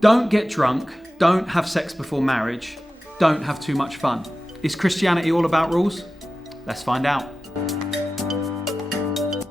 Don't get drunk, don't have sex before marriage, don't have too much fun. Is Christianity all about rules? Let's find out.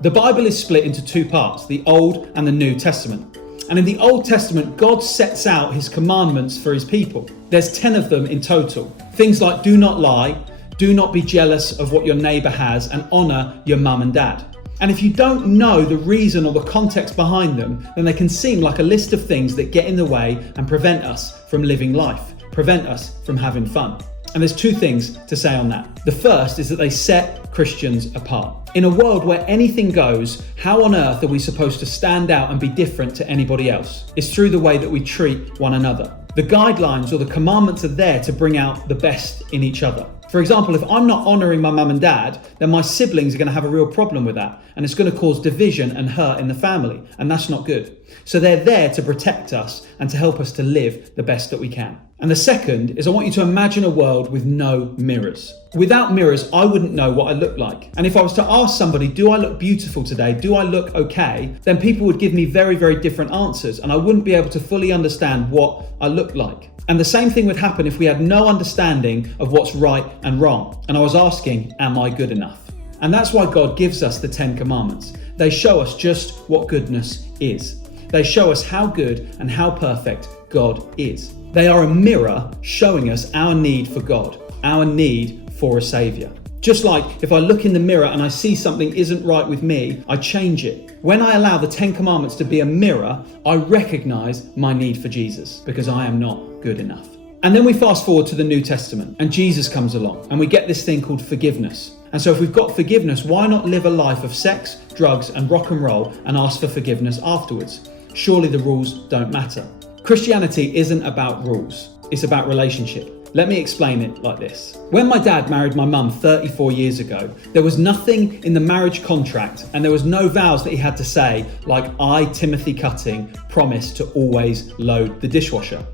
The Bible is split into two parts, the Old and the New Testament. And in the Old Testament, God sets out his commandments for his people. There's 10 of them in total. Things like do not lie, do not be jealous of what your neighbour has, and honour your mum and dad. And if you don't know the reason or the context behind them, then they can seem like a list of things that get in the way and prevent us from living life, prevent us from having fun. And there's two things to say on that. The first is that they set Christians apart. In a world where anything goes, how on earth are we supposed to stand out and be different to anybody else? It's through the way that we treat one another. The guidelines or the commandments are there to bring out the best in each other. For example, if I'm not honouring my mum and dad, then my siblings are going to have a real problem with that. And it's going to cause division and hurt in the family. And that's not good. So they're there to protect us and to help us to live the best that we can. And the second is I want you to imagine a world with no mirrors. Without mirrors, I wouldn't know what I look like. And if I was to ask somebody, do I look beautiful today? Do I look okay? Then people would give me very, very different answers. And I wouldn't be able to fully understand what I look like. And the same thing would happen if we had no understanding of what's right and wrong. And I was asking, am I good enough? And that's why God gives us the 10 commandments. They show us just what goodness is. They show us how good and how perfect God is. They are a mirror showing us our need for God, our need for a saviour. Just like if I look in the mirror and I see something isn't right with me, I change it. When I allow the 10 commandments to be a mirror, I recognise my need for Jesus because I am not good enough. And then we fast forward to the New Testament and Jesus comes along and we get this thing called forgiveness. And so if we've got forgiveness, why not live a life of sex, drugs and rock and roll and ask for forgiveness afterwards? Surely the rules don't matter. Christianity isn't about rules, it's about relationship. Let me explain it like this. When my dad married my mum 34 years ago, there was nothing in the marriage contract and there was no vows that he had to say, like I, Timothy Cutting, promise to always load the dishwasher.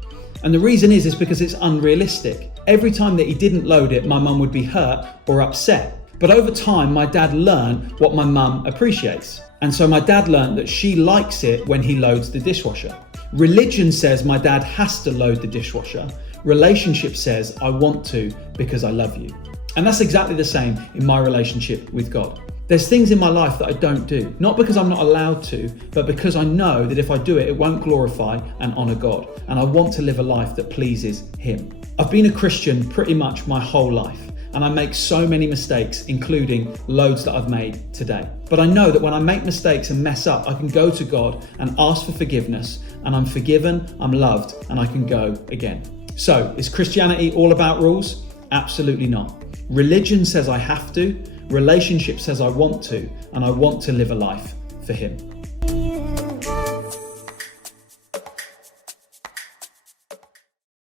And the reason is because it's unrealistic. Every time that he didn't load it, my mum would be hurt or upset. But over time, my dad learned what my mum appreciates. And so my dad learned that she likes it when he loads the dishwasher. Religion says my dad has to load the dishwasher. Relationship says I want to because I love you. And that's exactly the same in my relationship with God. There's things in my life that I don't do, not because I'm not allowed to, but because I know that if I do it, it won't glorify and honour God. And I want to live a life that pleases Him. I've been a Christian pretty much my whole life. And I make so many mistakes, including loads that I've made today. But I know that when I make mistakes and mess up, I can go to God and ask for forgiveness, and I'm forgiven, I'm loved, and I can go again. So, is Christianity all about rules? Absolutely not. Religion says I have to, relationship says I want to, and I want to live a life for Him.